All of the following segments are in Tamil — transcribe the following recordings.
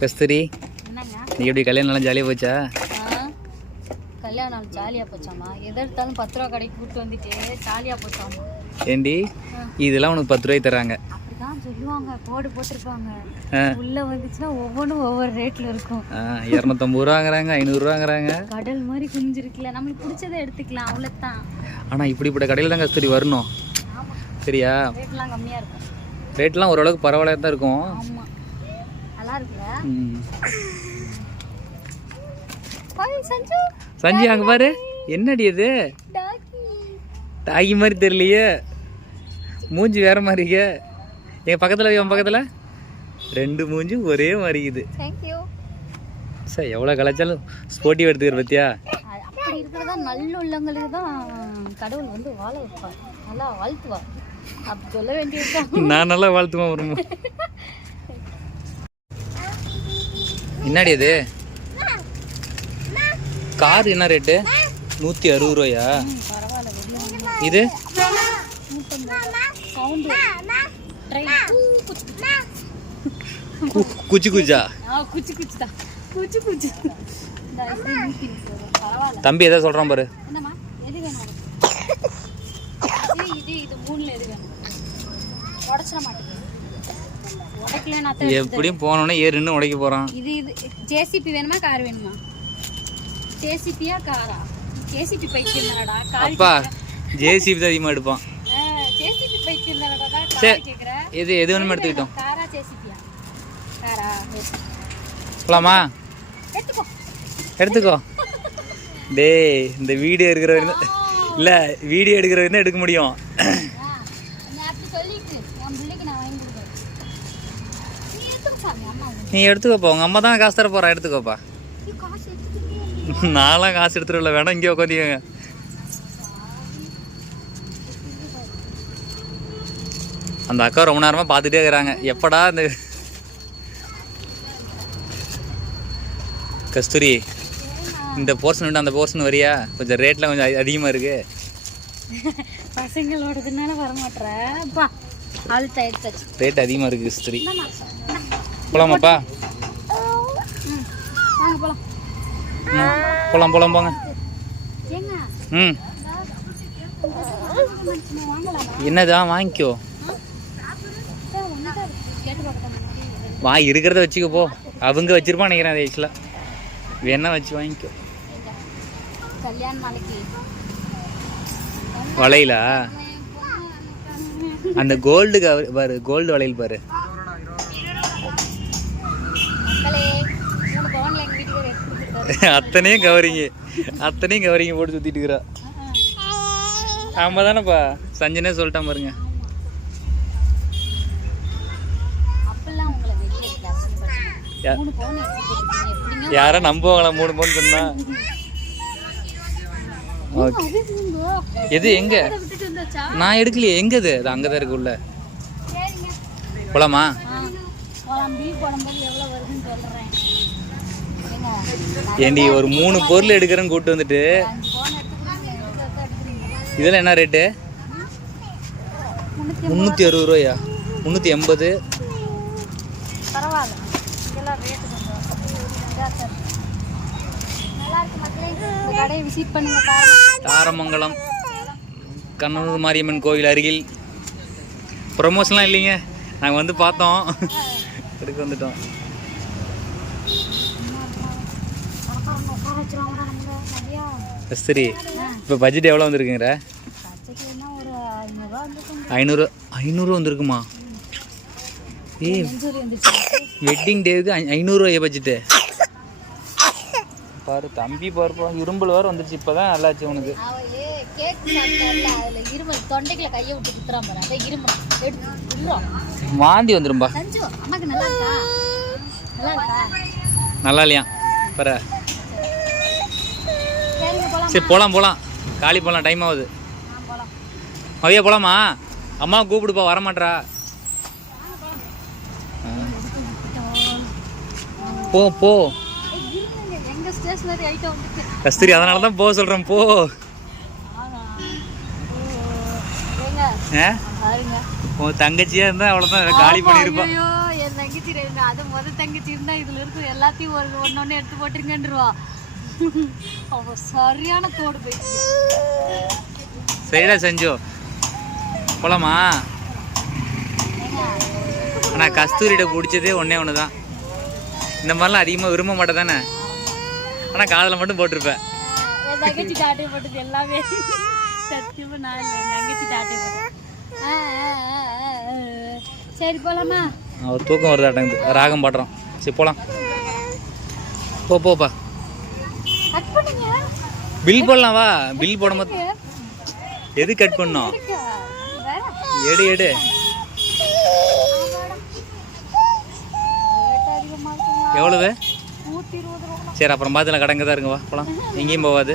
கஸ்தூரி, நீ எப்படி கல்யாணம் நல்லா ஜாலியாக போச்சா? கல்யாணம் ஜாலியாக போச்சாமா? எது எடுத்தாலும் 10 ரூபா கடைக்கு கூப்பிட்டு வந்துட்டு ஜாலியாக போச்சாமா? ஏண்டி இதெல்லாம் உனக்கு 10 ரூபாய் தராங்க? அப்படிதான் சொல்லுவாங்க, போர்டு போட்டிருப்பாங்க. உள்ள வந்துச்சுன்னா ஒவ்வொன்றும் ஒவ்வொரு ரேட்ல இருக்கும். 250 ரூபாங்கிறாங்க, 500 ரூபாங்கிறாங்க. கடல் மாதிரி குஞ்சிருக்குல்ல, நம்மளுக்கு பிடிச்சதை எடுத்துக்கலாம், அவ்வளோதான். ஆனால் இப்படிப்பட்ட கடையில் தான் கஸ்தூரி வரணும், சரியா? ரேட்லாம் கம்மியாக இருக்கும். ரேட்லாம் ஓரளவுக்கு பரவாயில்ல தான் இருக்கும். ஆமாம், நல்லா இருக்குல்ல? சஞ்சு அங்க பாரு, என்னடி இது? டாகி மாதிரி தெரியலையே, மூஞ்சி வேற மாதிரி இருக்க. என் பக்கத்துல என் பக்கத்துல 2 மூஞ்சி ஒரே மாதிரி இது. சார் எவ்வளோ கலாச்சாரம் ஸ்போர்ட்டிவ் எடுத்துக்கிற பத்தியா? அப்படி இருக்கிறதா நல்ல உள்ளவங்களுக்கு தான் கடவுள் வந்து வாழ வைப்பார், நல்லா வாழ்த்துவார். அப்படி சொல்ல வேண்டியது. நான் நல்லா வாழ்த்துவேன். வருமா என்னடி இது? கார் என்ன ரேட்டு? 160 ரூபாயா? இது குச்சி குச்சா? தம்பி எதாவது சொல்றான் பாரு. எப்படியும் போனோன்னே ஏறுன்னு உடைக்க போறான். இது ஜேசிபி வேணுமா கார் வேணுமா? ஜேசிபியா காரா? ஜேசிபி பைத்தியம்தானடா. அப்பா ஜேசிபி தான் அதிகமாக எடுப்பான். ஜேசிபி பைத்தியம்தானடா. சரி, எது வேணுமா எடுத்துக்கிட்டோம். காரா ஜேசிபியா? காரா போலாமா? எடுத்துக்கோ. டேய், இந்த வீடியோ எடுக்கிற வரைக்கும் இல்லை, வீடியோ எடுக்கிற வரைக்கும் எடுக்க முடியும். நீ எடுத்துக்கோப்பா, உங்கள் அம்மா தான் காசு தர போகிறா, எடுத்துக்கோப்பா. நான்லாம் காசு எடுத்துருவில்ல, வேணா இங்கே உட்காந்துக்கோங்க. அந்த அக்கா ரொம்ப நேரமாக பார்த்துட்டே இருக்கிறாங்க, எப்படா இந்த கஸ்தூரி இந்த போர்ஷன் விட்டு அந்த போர்ஷன் வரியா? கொஞ்சம் ரேட்லாம் கொஞ்சம் அதிகமாக இருக்கு. பசங்களோடதுனால வரமாட்டேறப்பா, ரேட் அதிகமாக இருக்கு கஸ்தூரி. போலாமாப்பா? போலாம் போலாம் போங்க. என்னதா வாங்கிக்கோ, இருக்கிறத வச்சுக்க போ. அவங்க வச்சிருப்பான் நினைக்கிறேன், அது ஆக்சுவலாக வேணா வச்சு வாங்கிக்கோ. வளையலா? அந்த கோல்டு பாரு, கோல்டு வளையல் பாரு. அத்தனையும் கவரிங்க போட்டு சுத்திட்டு இருக்கிறா. ஆமா தானேப்பா, சஞ்சனே சொல்லிட்டான் பாருங்க. யாரா நம்புவாங்களா 3 பவுன் சொன்னா? ஓகே, எது எங்க? நான் எடுக்கலையே, எங்க அது? அங்கதான் இருக்கு உள்ள. போலாமா? ஏண்டி ஒரு 3 பொருள் எடுக்கிறேன்னு கூப்பிட்டு வந்துட்டு இதெல்லாம் என்ன ரேட்டு? 360 ரூபாயா? 380? தாரமங்கலம் கண்ணனூர் மாரியம்மன் கோவில் அருகில். ப்ரொமோஷன்லாம் இல்லைங்க, நாங்கள் வந்து பார்த்தோம், எடுக்க வந்துட்டோம். சரி, இப்போ பட்ஜெட் எவ்வளோ வந்துருக்குங்கிற? 500 வந்துருக்குமா? வெட்டிங் டேவுக்கு 500 ரூபாய் பட்ஜெட்டு பாரு. தம்பி பாருப்பா, இரும்பல் வேறு வந்துருச்சு, இப்போதான் நல்லாச்சு உனக்கு. வாந்தி வந்துரும்பா. நல்லா இல்லையா பாரு. சரி போகலாம், காலி போகலாம், டைம் ஆகுது. மதியா போகலாமா? அம்மா கூப்பிடுப்பா, வரமாட்டா. போ கஸ்தூரி, அதனால தான் போக சொல்கிறேன், போ. உன் தங்கச்சியாக இருந்தால் அவ்வளோதான், காலி பண்ணியிருப்பான். என் தங்கச்சி நினைக்கிறேன். அது முதல் தங்கச்சி இருந்தா இதுல இருக்கிற எல்லாத்தையும் ஒன்னொன்னு எடுத்து போட்டுருங்கன்றவா. அவ சரியான தோடு போயிடுச்சு. சரிடா செஞ்சு போலாமா? ஆனால் கஸ்தூரியிட பிடிச்சதே ஒன்று தான். இந்த மாதிரிலாம் அதிகமாக விரும்ப மாட்டேன் தானே, ஆனால் காதில் மட்டும் போட்டிருப்பேன். என் தங்கச்சி டாட்டே போட்டது எல்லாமே சத்தியமாக நான் இல்லை, என் தங்கச்சி டாட்டே போட்டேன். சரி போகலாமா? அவர் தூக்கம் வருதாட்டங்குது, ராகம் பாடுறோம். சரி போகலாம். போப்பா கட் பண்ணுங்க. பில் போடலாம் வா. பில் போடும்போது எது கட் பண்ணோம்? எடு எடு. எவ்வளவு? சரி அப்புறம் பார்த்துலாம், கடங்க தான் இருங்க, வா போகலாம். எங்கேயும் போகாது.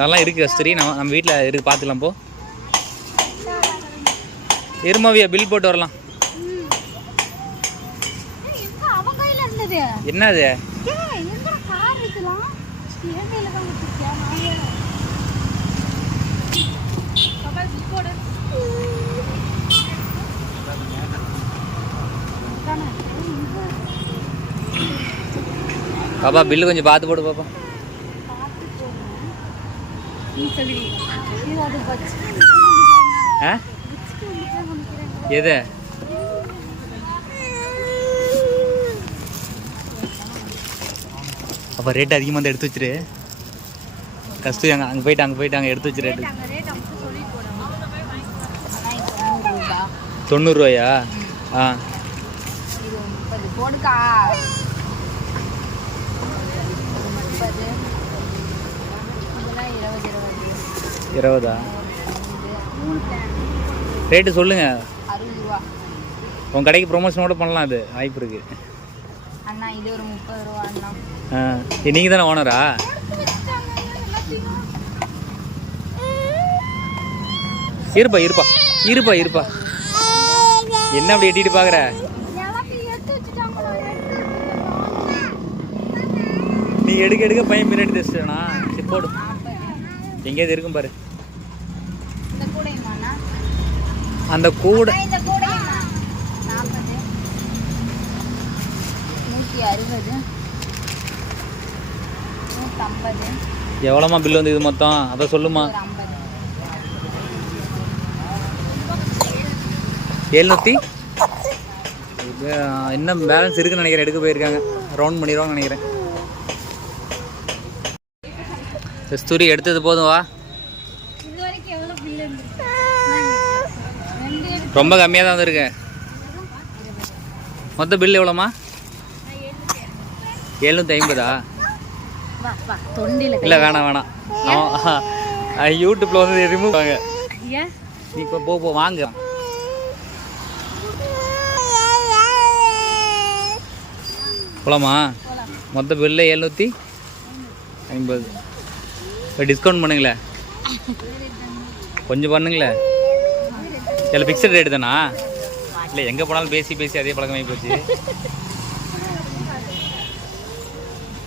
நல்லா இருக்குது கஸ்தூரி, நம்ம வீட்டில் இருக்குது, பார்த்துக்கலாம். போ இருமாவியா, பில் போட்டு வரலாம். என்னது? பாப்பா பில்லு கொஞ்சம் பார்த்து போடு பாப்பா. எது? அப்போ ரேட் அதிகமாக வந்து எடுத்து வச்சிரு. கஸ்தூரி அங்கே போயிட்டு அங்கே எடுத்து வச்சு ரேட்டு 90 ரூபாயா? ஆ 20. ரேட்டு சொல்லுங்க. 60 ரூபா. உங்கள் கடைக்கு ப்ரொமோஷனோட பண்ணலாம், அது வாய்ப்பு இருக்கு. அண்ணா இது ஒரு 30 ரூபா அண்ணா. நீங்கள் தானே ஓனரா? இருப்பா. என்ன அப்படி எட்டிட்டு பார்க்குற? நீ எடுக்க பையன் பின்னாடி தச்சுனா சரி போடு. எங்கேயாவது இருக்கும் பாரு அந்த கூட. 160, 150. எவ்வளோமா பில்லு வந்து இது மொத்தம்? அதை சொல்லுமா. 700. இது இன்னும் பேலன்ஸ் இருக்குன்னு நினைக்கிறேன், எடுக்க போயிருக்காங்க, ரவுண்ட் பண்ணிடுவாங்கன்னு நினைக்கிறேன். கஸ்தூரி எடுத்தது போதும் வா. ரொம்ப கம்மியாக தான் வந்துருக்கு. மொத்த பில் எவ்வளோமா? 750. இல்லை வேணாம். யூடியூப்ல வந்து ரிமூவ் வாங்க. நீ இப்போ போ வாங்க. போலாமா? மொத்த பில்லு 750. டிஸ்கவுண்ட் பண்ணுங்களேன், கொஞ்சம் பண்ணுங்களேன். இல்லை ஃபிக்ஸட் ரேட்டு தானா? இல்லை எங்கே போனாலும் பேசி அதே பழக்கமாகி போச்சு.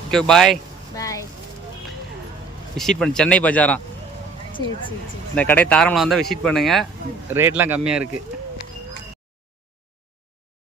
Okay bye. விசிட் பண்ணு, சென்னை பஜாராம். இந்த கடை தாராமலம் வந்தால் விசிட் பண்ணுங்கள், ரேட்லாம் கம்மியாக இருக்குது.